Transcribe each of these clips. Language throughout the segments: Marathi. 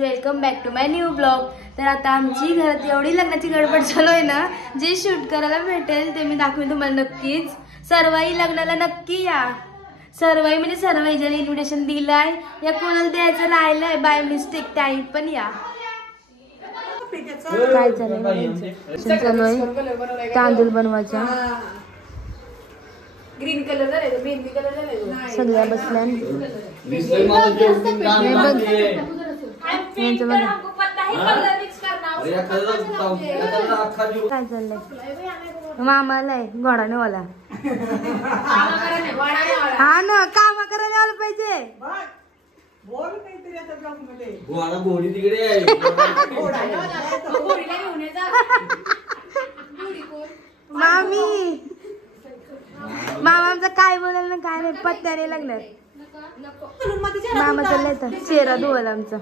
Welcome back to my new blog. तर आता आमची घरात एवढी लग्नाची गडबड चालू आहे ना, जे शूट करायला भेटेल ते मी दाखवेन तुम्हाला नक्कीच। सर्वाई लग्नाला नक्की या। सर्वाई म्हणजे सर्वाई ज्याने इन्व्हिटेशन दिलाय या कोणाला द्यायचं राहिलंय बाय मिस्टेक टाइम पण या। काय चालू आहे तांदूळ बनवायचा। ग्रीन कलर आहे मेहंदी कलर आहे सगळ्या बसल्या। काय चाललंय मामाला आहे घोडाने वाला। हा ना काम करायला आलं पाहिजे। मामी मामा आमचा काय बोलाल ना काय नाही पत्त्याने लागणार। मामा चाललाय तर चेहरा धुवायला आमचा।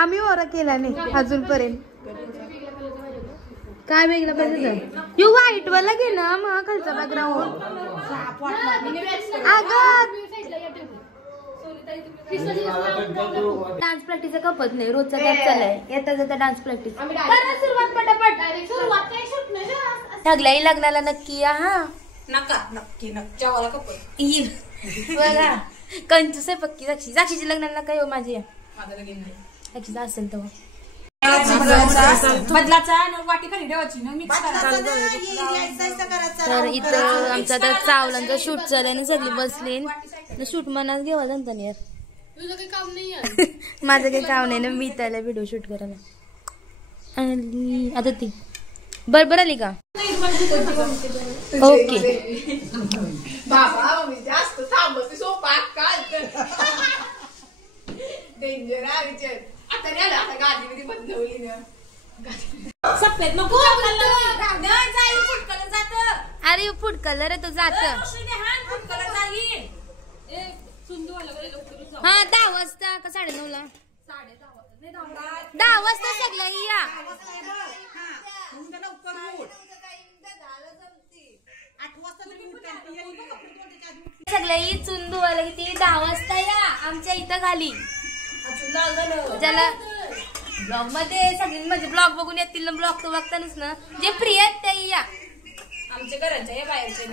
आम्ही ओरा केला नाही अजूनपर्यंत। काय वेगळं पाहिजे यू व्हाईट वाला घे ना मग खालचा बॅकग्राऊंड। डान्स प्रॅक्टिस कपत नाही रोजचा त्यात चाललाय येता जाता डान्स प्रॅक्टिस करा सुरुवात पटापट। सगळ्याही लग्नाला नक्की या हा। नका नक्की नक्की कपत बघा कंजूस आहे पक्की। साक्षीच्या लग्नाला काय हो माझी साक्षीचा असेल तर तर इथं आमचा तर चावलांचा शूट चालू आणि सगळी बसली शूट मनात घेवा जाणता नाही यार। माझं काही काम नाही ना मी त्याला व्हिडिओ शूट करायला आणि आता ती बरोबर आली का ओके। अरे फूड कलर आहे तो जात हा 10 वाजता का 9:30 ला 10 वाजता सगळं या। सगळ्याही चुंदू आला किती 10 वाजता या आमच्या इथं खाली। ज्याला ब्लॉग मध्ये सगळी म्हणजे ब्लॉग बघून येतील ना ब्लॉग तो बघतानच ना जे फ्री आहेत ते या आमच्या घराच्या या बाहेरच्या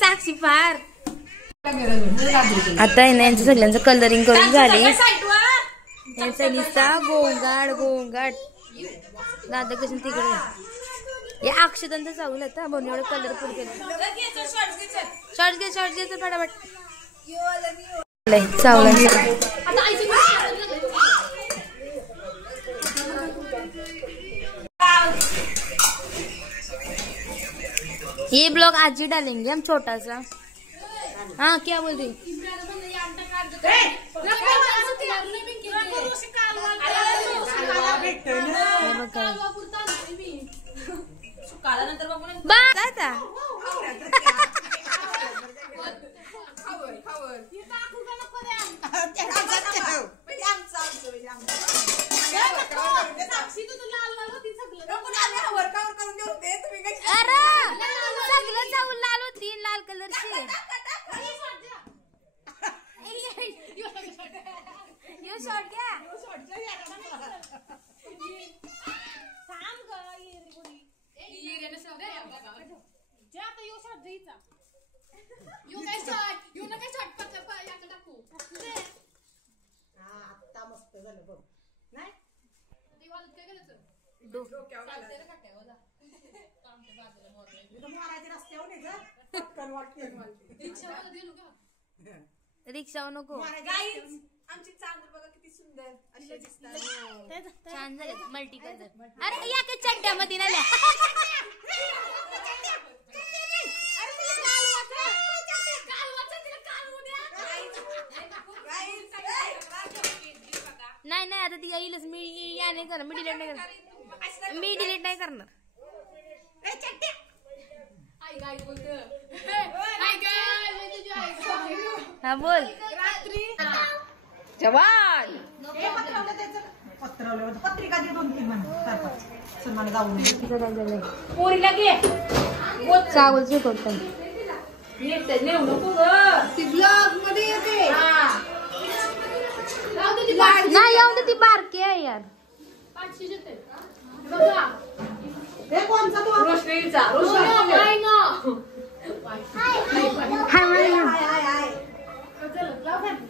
साक्षी फार आता आहे ना यांचं सगळ्यांचं कलरिंग करून झाली। यांचा निस्ता गोंगाट गोंगाट दादा कशी तिकडे हे अक्षतांचं चावल आता म्हणून एवढं कलरफुल केलं। शॉर्ट घे फटाफट चावला। ये ब्लॉग आज ही डालेंगे हम छोटा सा। हाँ क्या बोल रही लाल होती लाल कलर से यो शॉट क्या रिक्षा नको आमची चांदूर बघा किती सुंदर असे दिसतात छान झाले मल्टी कलर। अरे या काय चड्ड्यामध्ये ना नाही नाही आता ती येईलच मी या नाही करणार मी डिलीट नाही करणार। हा बोल जवान पत्रिका दे 2-3 मला जाऊ नये पोरीला घे चावल शिकवतात ती ब्लॉग मध्ये येते। नाही येऊ दे, ती बारकी आहे यार.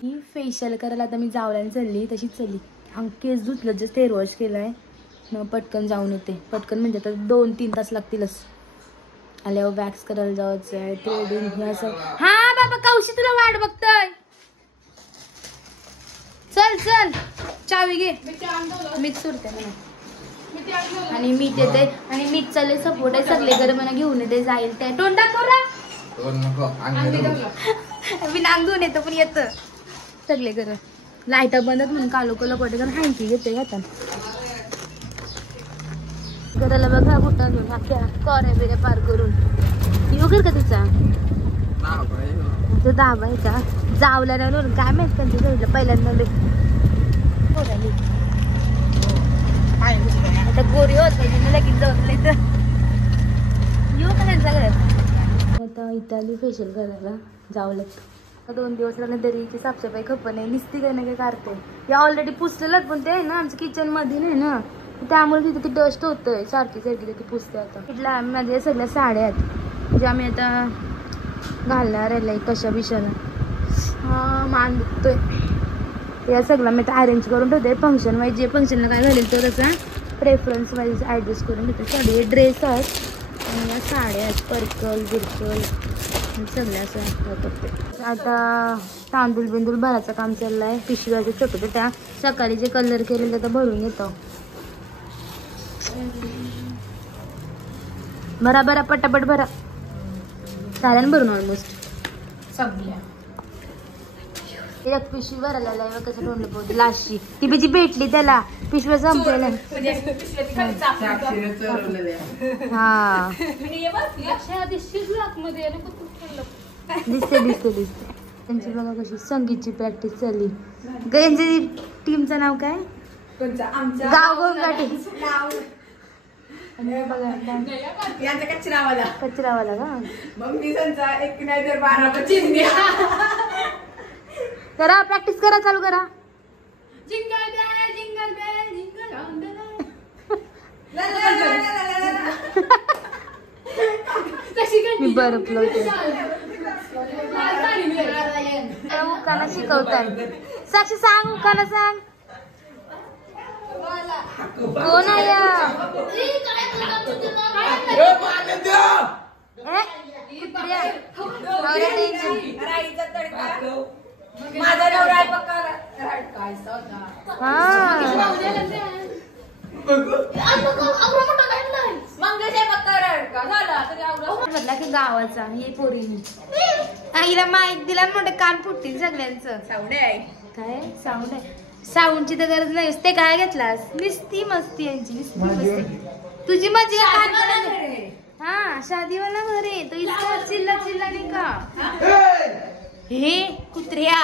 ही फेशियल करायला आता मी जावल्याने चालली, तशीच चालली. केस धुतलं, जस्ट हेअर वॉश केलाय, मग पटकन जाऊन येते. पटकन म्हणजे आता 2-3 तास लागतीलच. आल्यावर वॅक्स करायला जायचं आहे, थ्रेडिंग हे असं. हा बाबा कौशी तुला वाट बघतोय. चल चल चावी घे, मीच सुरते मला. आणि मीठ येते आणि मीठ चालले सपोर्ट आहे सगळे घर मला घेऊन येते जाईल ते. तोंड दाखवला मी नांगून येतो पण येतं सगळे घर. लाईट बंदच म्हणून कालो कलो पडे कारण हँकी घेते हातात. घराला बघा कुठं कोऱ्या बिऱ्या पार करून येऊ कर का तुझा दाबा आहे का जावला राहिलो काय माहित त्यांच्या घरीला पहिल्यांदा आता गोरी होत लगेच जाऊन तर येऊ का त्यांच्या घरात. आता इटाली फेशियल करायला जावलं 2 दिवस राहिले दरीची साफसफाई खप नाही निसती काही ना काही काढते. या ऑलरेडी पुसलेलंच पण ते आहे ना आमच्या किचन मध्ये नाही ना त्यामुळे तिथे ती डस्ट होतंय सारखी सारखी ती पुसते. आता इथल्या माझ्या सगळ्या साड्या आहेत ज्या मी आता घालणार आहे कशा बिशाला. हा मान दुखतोय. या सगळं मी आता अरेंज करून ठेवते फंक्शन वाईज जे फंक्शनला काय घालेल तर त्याचा प्रेफरन्स वाईज ॲडजस्ट करून घेते. साडी ड्रेस आहेत आणि या साड्या आहेत पर्कल बिरकल सगळ्या असं करते. आता तांदूळ बिंदूळ भरायचं काम चाललं आहे. पिशव्याचे छोटे छोट्या सकाळी जे कलर केलेले तर भरून येतो. भरा भरा पटापट भरा साऱ्यानं भरून ऑलमोस्ट सगळ्या एक पिशवी भरायला लागला कसं तोंडलं पोहोचली लाशी ती बिची भेटली त्याला पिशव्या संपलेल्या. हा दिसते दिसते दिसते. त्यांची बघा कशी संगीतची प्रॅक्टिस चालली. यांची टीमचं नाव काय गाव गोंगाटी कचरावाला कचरावाला का मग मी त्यांचा 1 नाही तर 12 चिंध्या करा प्रॅक्टिस करा चालू करा. Jingle bell jingle bell jingle on the me बरं फ्लोते उकाना शिकवताय. साक्षी सांग उकाना सांग कोण आहे माझा नवरा म्हटला की गावाचा हे पोरीनी आईला माहिती दिला मोठे कान फुटतील सगळ्यांचं. सावडे आहे काय साऊंड आहे साऊंडची तर गरज नाही. ते काय घेतलास निस्ती मस्ती यांची निस्ती मस्ती तुझी मजी हा शादीवाला घर आहे तो इतका चिल्ला चिल्ला नाही का हे कुत्र्या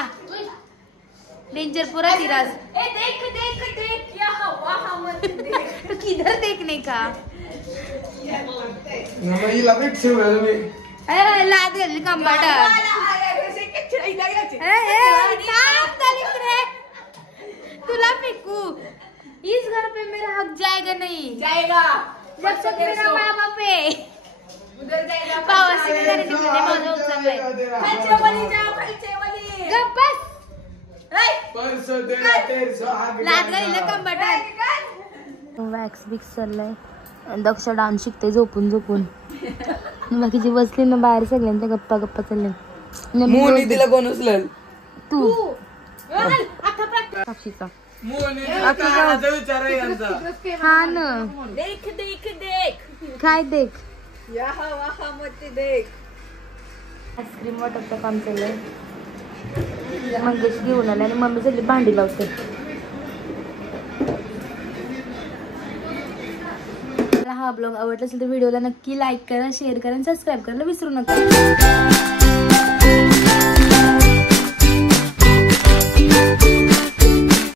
डेंजर पूरा तिरास देख देख देख या हवा हमर तो किधर देखने का लाद घालली कंबाटा तुला फेकू इस घर पे मेरा हक जाएगा नहीं जाएगा जब तक मेरा माँ बाप है उधर जाएगा पावासी में जाने निकलने मौजा उचलले खालचे वाली जाओ खालचे वाली गप बस लाद घालीला कंबाटा वॅक्स बिक्स चाललाय. दक्ष डान्स शिकते झोपून झोपून बाकीची बसली ना बाहेर सगळ्यांच्या गप्पा गप्पा चालल्या. कोण उचलेल तू साक्षीचा हा ना देख देख देख काय देख या हवा हमर देख. आईस्क्रीम वाटपचं काम चाललंय. मंगेश घेऊन आले आणि मम्मी सगळी भांडी लावते. हा ब्लॉग आवडला असेल तर व्हिडिओला नक्की लाईक करा शेअर करा आणि सबस्क्राईब करायला विसरू नका.